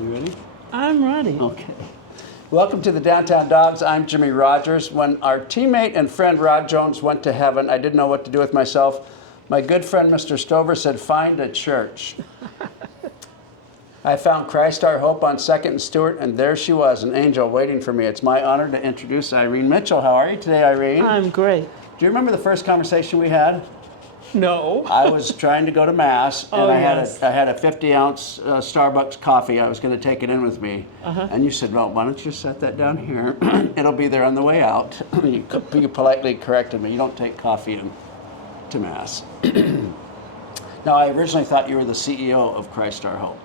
You ready? I'm ready. Okay. Welcome to the Downtown Dogs. I'm Jimmy Rogers. When our teammate and friend Rod Jones went to heaven, I didn't know what to do with myself. My good friend Mr. Stover said, find a church. I found Christ Our Hope on 2nd and Stewart, and there she was, an angel waiting for me. It's my honor to introduce Irene Mitchell. How are you today, Irene? I'm great. Do you remember the first conversation we had? No. I was trying to go to Mass, and Oh, I yes. had a 50-ounce Starbucks coffee. I was going to take it in with me. And you said, well, why don't you set that down here? It'll be there on the way out. You politely corrected me. You don't take coffee in to Mass. Now, I originally thought you were the CEO of Christ Our Hope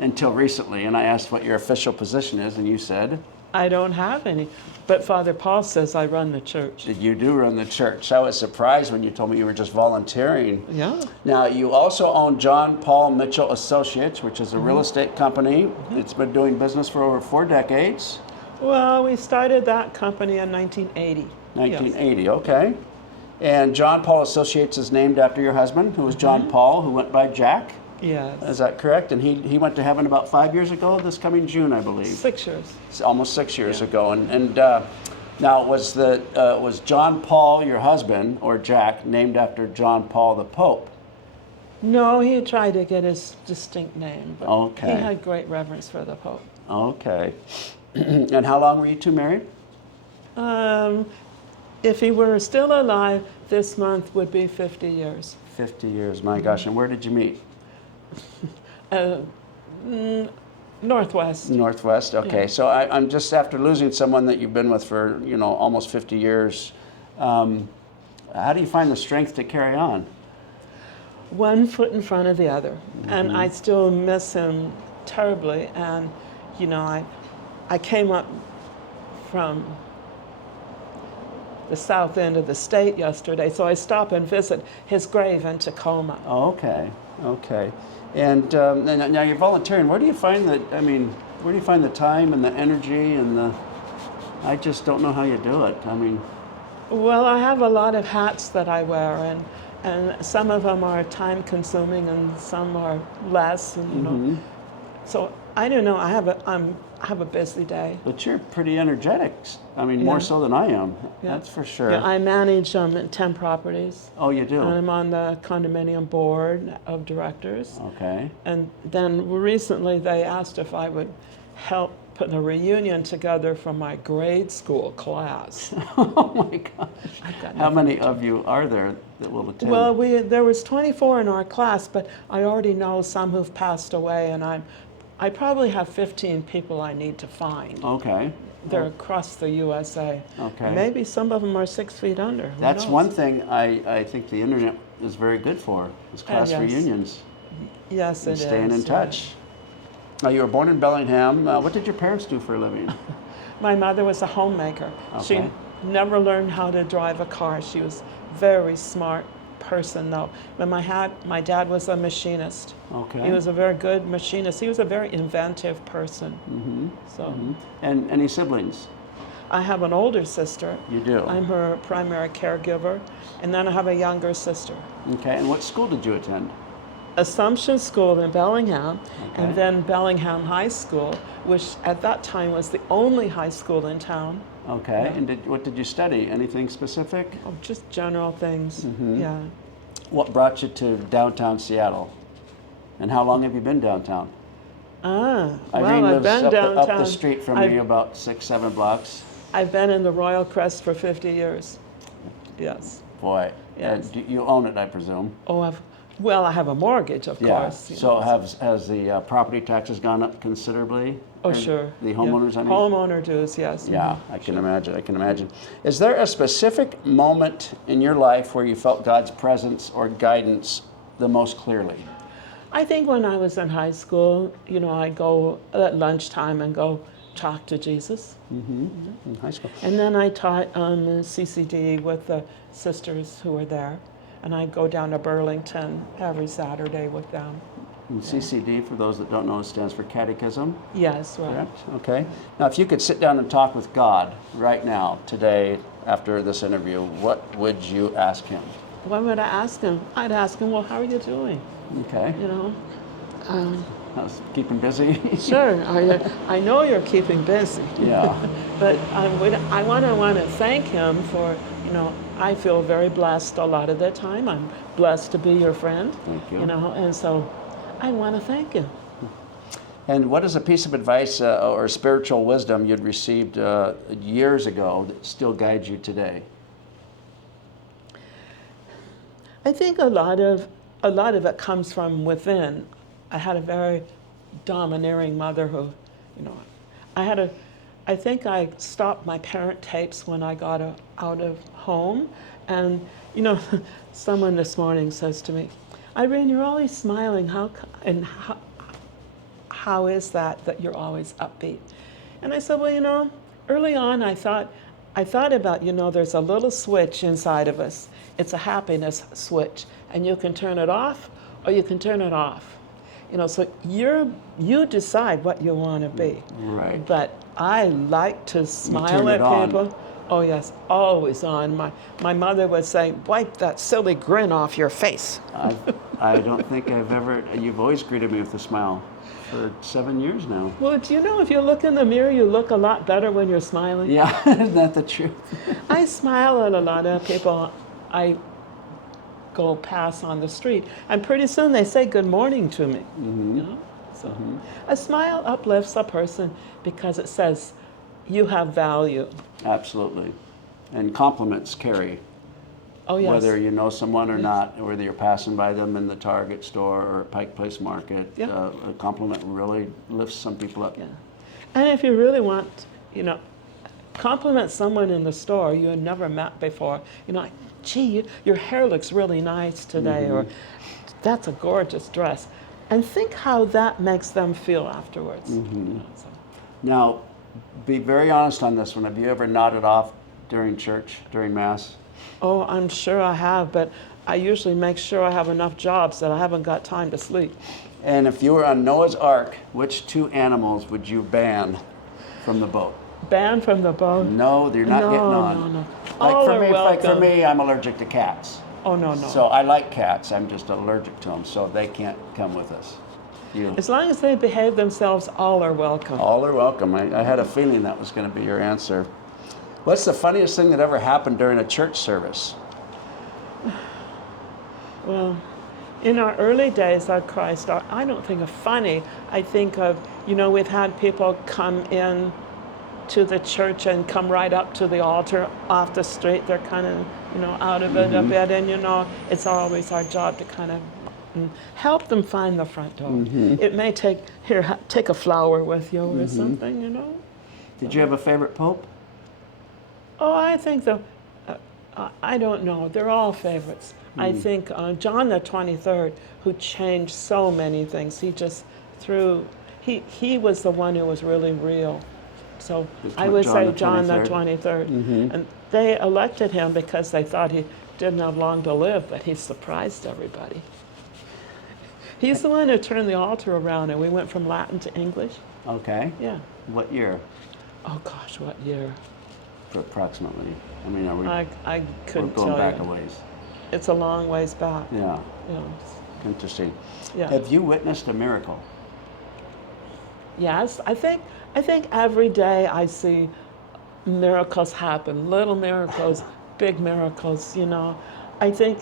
until recently, and I asked what your official position is, and you said? I don't have any. But Father Paul says I run the church. That you do run the church. I was surprised when you told me you were just volunteering. Yeah. Now, you also own John Paul Mitchell Associates, which is a real estate company. It's been doing business for over 4 decades. Well, we started that company in 1980. 1980, Yes. okay. And John Paul Associates is named after your husband, who was John Paul, who went by Jack. Yes. Is that correct? And he went to heaven about 5 years ago, this coming June, I believe. 6 years. It's almost 6 years ago. And now, was John Paul, your husband, or Jack, named after John Paul the Pope? No, he tried to get his distinct name. But Okay. He had great reverence for the Pope. Okay. And how long were you two married? If he were still alive, this month would be 50 years. 50 years, my gosh. And where did you meet? Northwest. Northwest, okay. Yeah. So I'm just after losing someone that you've been with for, almost 50 years. How do you find the strength to carry on? One foot in front of the other. And I still miss him terribly. And, I came up from the south end of the state yesterday, so I stop and visit his grave in Tacoma. Okay, okay. And now you're volunteering. Where do you find the time and the energy and I just don't know how you do it. Well, I have a lot of hats that I wear, and some of them are time consuming and some are less, and so I don't know. I have a busy day. But you're pretty energetic. More so than I am. Yeah. That's for sure. Yeah, I manage 10 properties. Oh, you do? And I'm on the condominium board of directors. Okay. And then recently they asked if I would help put a reunion together for my grade school class. Oh my gosh. How many of you are there that will attend? Well, there was 24 in our class, but I already know some who've passed away, and I probably have 15 people I need to find. Okay. They're across the USA. Okay. Maybe some of them are 6 feet under. Who That's knows? one thing I think the internet is very good for, is class yes. reunions. Yes, it And is. staying in touch. Now, you were born in Bellingham. What did your parents do for a living? My mother was a homemaker. Okay. She never learned how to drive a car. She was a very smart person, though. But my dad was a machinist. Okay. He was a very good machinist. He was a very inventive person. So And any siblings? I have an older sister. You do? I'm her primary caregiver. And then I have a younger sister. Okay. And what school did you attend? Assumption School in Bellingham, Okay. and then Bellingham High School, which at that time was the only high school in town. Okay. Yeah. And what did you study? Anything specific? Oh, just general things. Yeah. What brought you to downtown Seattle? And how long have you been downtown? Well, Irene I've lives been up downtown. the street from me, about 6-7 blocks. I've been in the Royal Crest for 50 years. Yes. Boy. Yes. You own it, I presume. Oh, I have a mortgage, of course. you So know. has the property taxes gone up considerably? Oh, Or sure. The homeowners, yeah. I mean? Homeowner dues, yes. Yeah, I can imagine. Is there a specific moment in your life where you felt God's presence or guidance the most clearly? I think when I was in high school, I'd go at lunchtime and go talk to Jesus. In high school? And then I taught on CCD with the sisters who were there. And I'd go down to Burlington every Saturday with them. And CCD, for those that don't know, stands for Catechism. Yes, right. Correct? Okay. Now, if you could sit down and talk with God right now, today, after this interview, what would you ask him? What would I ask him? I'd ask him, well, how are you doing? Okay. You know, I was keeping busy. Sure, I know you're keeping busy. Yeah. But I want to thank him for, I feel very blessed a lot of the time. I'm blessed to be your friend. Thank you. And so I want to thank him. And what is a piece of advice or spiritual wisdom you'd received years ago that still guides you today? I think a lot of it comes from within. I had a very domineering mother who, I think I stopped my parent tapes when I got out of home. And, someone this morning says to me, Irene, you're always smiling. How is that you're always upbeat? And I said, well, early on I thought about, there's a little switch inside of us. It's a happiness switch, and you can turn it off or you can turn it off. So you decide what you want to be. Right. But I like to smile at people. Oh yes, always on. My mother would say, wipe that silly grin off your face. I don't think you've always greeted me with a smile for 7 years now. Well, do you know if you look in the mirror, you look a lot better when you're smiling? Yeah, isn't that the truth? I smile at a lot of people I go past on the street, and pretty soon they say good morning to me. Mm-hmm. So a smile uplifts a person because it says you have value. Absolutely. And compliments carry. Oh yes. Whether you know someone or not, whether you're passing by them in the Target store or Pike Place Market, Yeah. A compliment really lifts some people up. Yeah. And if you really want, compliment someone in the store you had never met before. Like, gee, your hair looks really nice today, or that's a gorgeous dress. And think how that makes them feel afterwards. So. Now, be very honest on this one. Have you ever nodded off during church, during Mass? Oh, I'm sure I have, but I usually make sure I have enough jobs that I haven't got time to sleep. And if you were on Noah's Ark, which 2 animals would you ban from the boat? Ban from the boat? No, you're not getting on. No. Like for me, I'm allergic to cats. Oh, no. So I like cats. I'm just allergic to them, so they can't come with us. As long as they behave themselves, all are welcome. All are welcome. I had a feeling that was going to be your answer. What's the funniest thing that ever happened during a church service? Well, in our early days at Christ, I don't think of funny. I think of, we've had people come in to the church and come right up to the altar off the street. They're kind of, out of it a bit. And, it's always our job to kind of help them find the front door. It may take a flower with you or something, Did you have a favorite pope? Oh, I think I don't know. They're all favorites. I think John the 23rd, who changed so many things. He just he was the one who was really real. So I would say John the 23rd. And they elected him because they thought he didn't have long to live, but he surprised everybody. He's the one who turned the altar around, and we went from Latin to English. Okay. Yeah. What year? Oh gosh, what year? Approximately. I mean, are we? I couldn't tell We're you. going back a ways. It's a long ways back. Yeah. Yeah. Interesting. Yeah. Have you witnessed a miracle? Yes, I think every day I see miracles happen, little miracles, big miracles, I think,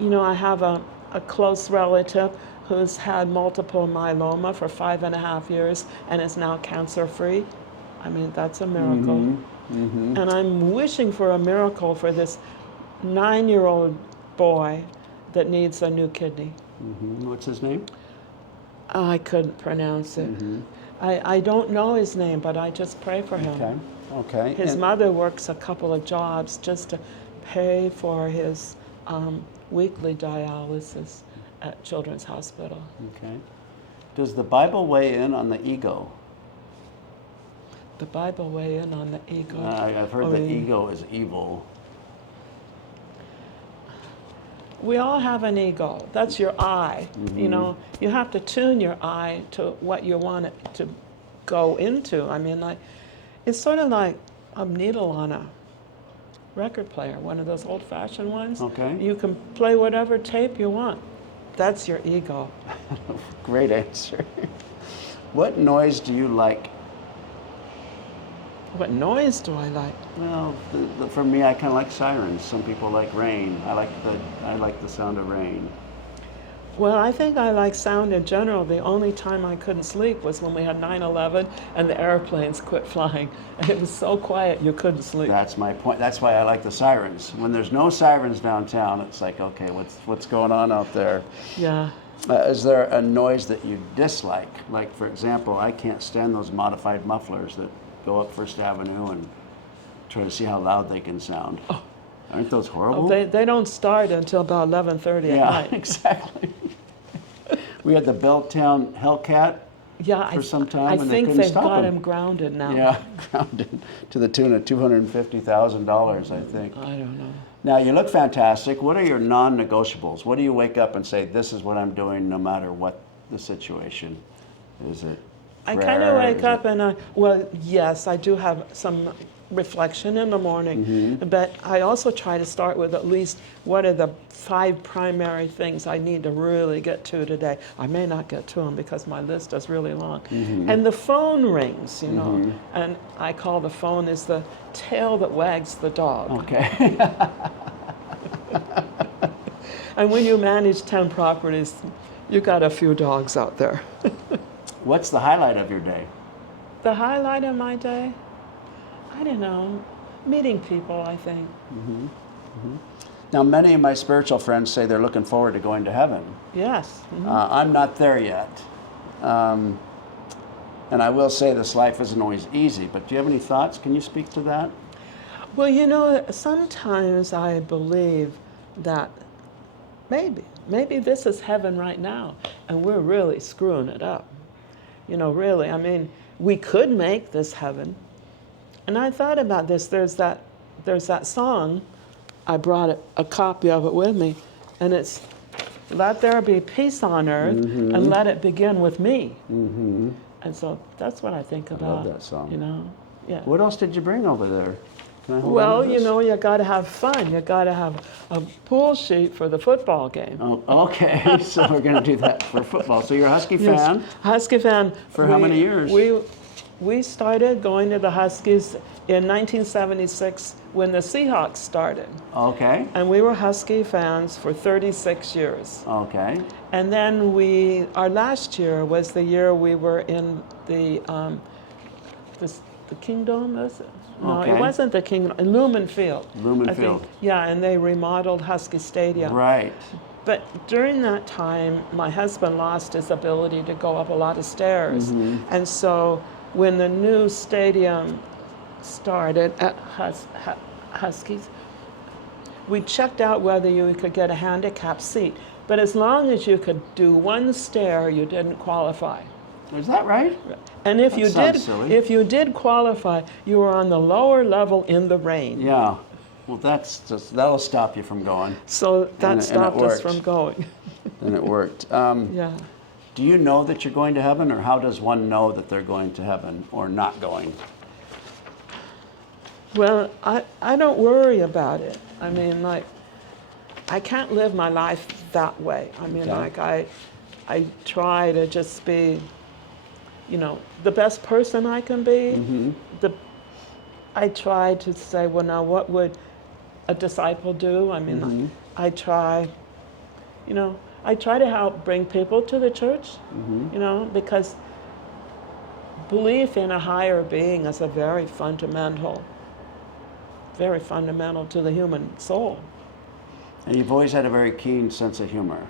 I have a close relative who's had multiple myeloma for 5.5 years and is now cancer-free. I mean, that's a miracle. And I'm wishing for a miracle for this 9-year-old boy that needs a new kidney. What's his name? I couldn't pronounce it. I don't know his name, but I just pray for him. Okay. His mother works a couple of jobs just to pay for his weekly dialysis at Children's Hospital. Okay. Does the Bible weigh in on the ego? The Bible weigh in on the ego. I've heard the ego is evil. We all have an ego. That's your eye. You have to tune your eye to what you want it to go into. I mean, it's sort of like a needle on a record player, one of those old-fashioned ones. Okay. You can play whatever tape you want. That's your ego. Great answer. What noise do you like? What noise do I like? Well, for me, I kind of like sirens. Some people like rain. I like the sound of rain. Well, I think I like sound in general. The only time I couldn't sleep was when we had 9/11 and the airplanes quit flying. And it was so quiet you couldn't sleep. That's my point. That's why I like the sirens. When there's no sirens downtown, it's like, okay, what's going on out there? Yeah. Is there a noise that you dislike? Like, for example, I can't stand those modified mufflers that go up First Avenue and try to see how loud they can sound. Oh. Aren't those horrible? They don't start until about 11:30 at night. Yeah, exactly. We had the Belltown Hellcat for some time, I and they think couldn't they've stop got them. him grounded now. Yeah, grounded to the tune of $250,000, I think. I don't know. Now, you look fantastic. What are your non-negotiables? What do you wake up and say, this is what I'm doing no matter what the situation? Is it I prayer? kind of wake Is up it- and well, yes, I do have some reflection in the morning, Mm-hmm. but I also try to start with at least what are the 5 primary things I need to really get to today. I may not get to them because my list is really long. Mm-hmm. And the phone rings, you know, and I call the phone is the tail that wags the dog. Okay. And when you manage 10 properties, you got a few dogs out there. What's the highlight of your day? The highlight of my day? I don't know. Meeting people, I think. Now, many of my spiritual friends say they're looking forward to going to heaven. Yes. I'm not there yet. And I will say this life isn't always easy, but do you have any thoughts? Can you speak to that? Well, you know, sometimes I believe that maybe this is heaven right now, and we're really screwing it up. You know, really. I mean, we could make this heaven. And I thought about this. There's that song. I brought a copy of it with me, and it's "Let there be peace on earth, and let it begin with me." Mm-hmm. And so that's what I think about. love that song. You know, yeah. What else did you bring over there? Can I hold Well, on to you this? know, you got to have fun. You got to have a pool sheet for the football game. Oh, okay, so we're going to do that for football. So you're a Husky fan? Husky fan. For how many years? We started going to the Huskies in 1976 when the Seahawks started. Okay, And we were Husky fans for 36 years. okay. And then our last year was the year we were in the Kingdom, is it? No, Okay. it wasn't the Kingdom, Lumen Field. Lumen I think. Field. Yeah, and they remodeled Husky Stadium. Right. But during that time, my husband lost his ability to go up a lot of stairs. And so when the new stadium started at Huskies, we checked out whether you could get a handicap seat. But as long as you could do one stair, you didn't qualify. Is that right? And if That you sounds did, silly. if you did qualify, you were on the lower level in the rain. Yeah. Well, that'll stop you from going. So that And it stopped us worked. from going. And it worked. Yeah. Do you know that you're going to heaven, or how does one know that they're going to heaven or not going? Well, I don't worry about it. I mean, like, I can't live my life that way. I mean, Okay. like, I try to just be, you know, the best person I can be. I try to say, well, now what would a disciple do? I mean, I try, you know, I try to help bring people to the church, you know, because belief in a higher being is a very fundamental to the human soul. And you've always had a very keen sense of humor.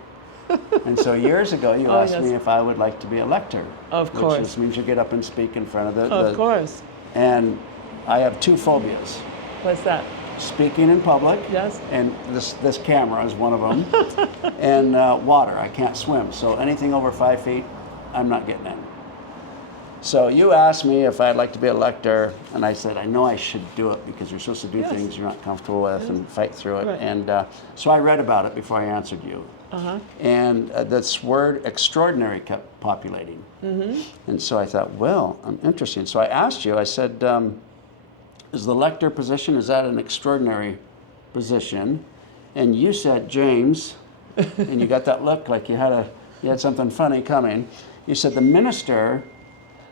And so years ago, you Oh, asked yes. me if I would like to be a lector. Of course. Which just means you get up and speak in front of the... Of course. And I have 2 phobias. What's that? Speaking in public. Yes. And this camera is one of them. And water. I can't swim. So anything over 5 feet, I'm not getting in. So you asked me if I'd like to be a lector, and I said, I know I should do it because you're supposed to do Yes. things you're not comfortable with and fight through it. Right. And so I read about it before I answered you. And this word extraordinary kept populating. And so I thought, well, interesting. So I asked you, I said, is the lector position, is that an extraordinary position? And you said, James, and you got that look like you had something funny coming. You said the minister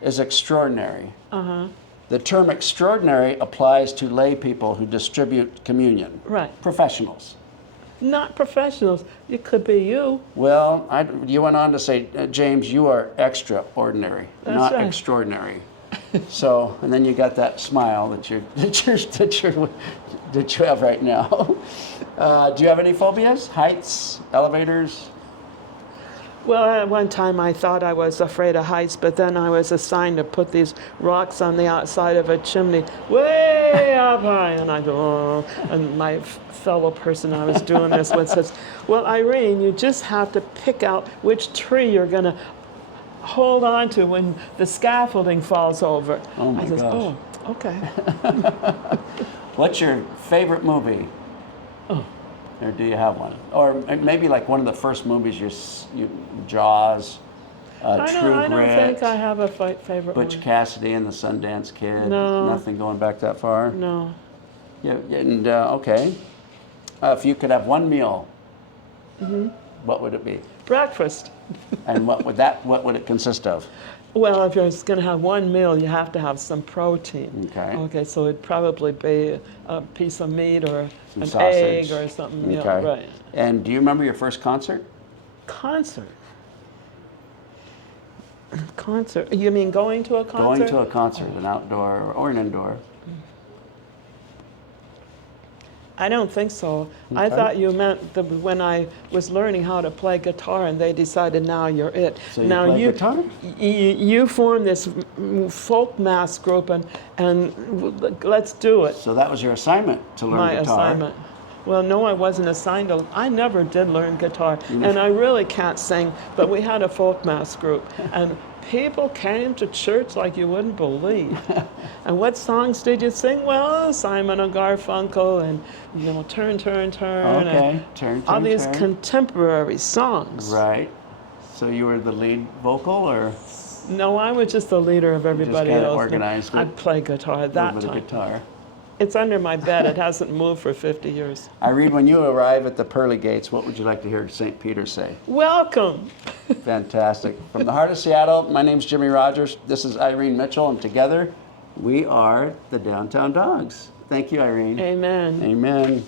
is extraordinary. The term extraordinary applies to lay people who distribute communion. Right. Professionals. Not professionals. It could be you. Well, you went on to say, James, you are extraordinary, That's not right. extraordinary. So, and then you got that smile that you have right now. Do you have any phobias? Heights, elevators? Well, at one time I thought I was afraid of heights, but then I was assigned to put these rocks on the outside of a chimney way up high, and I go, oh. And my fellow person I was doing this with says, well, Irene, you just have to pick out which tree you're going to hold on to when the scaffolding falls over. Oh my I says, gosh. oh, okay. What's your favorite movie? Oh. Or do you have one? Or maybe like one of the first movies, Jaws, I True don't Grit, think I have a favorite Butch one. Cassidy and the Sundance Kid. No. Nothing going back that far? No. Yeah, and okay. If you could have one meal, what would it be? Breakfast. And what would it consist of? Well, if you're going to have one meal, you have to have some protein. Okay. Okay, so it'd probably be a piece of meat or Some an sausage. egg or something. Okay. Yeah, right. And do you remember your first concert? Concert. Concert. You mean going to a concert? Going to a concert, an outdoor or an indoor. I don't think so. I Okay. thought you meant when I was learning how to play guitar and they decided now you're it. So you now play guitar? You formed this folk mass group and let's do it. So that was your assignment to learn My guitar. assignment. Well, no, I wasn't assigned to. I never did learn guitar, and I really can't sing. But we had a folk mass group, and people came to church like you wouldn't believe. And what songs did you sing? Well, Simon and Garfunkel, and Turn, Turn, Turn, Okay, and turn, all turn, these turn. contemporary songs. Right. So you were the lead vocal, or No, I was just the leader of everybody kinda else. organized it? I play guitar at a that little bit time. of guitar? It's under my bed. It hasn't moved for 50 years. Irene, when you arrive at the pearly gates, what would you like to hear St. Peter say? Welcome. Fantastic. From the heart of Seattle, my name's Jimmy Rogers. This is Irene Mitchell, and together we are the Downtown Dogs. Thank you, Irene. Amen. Amen.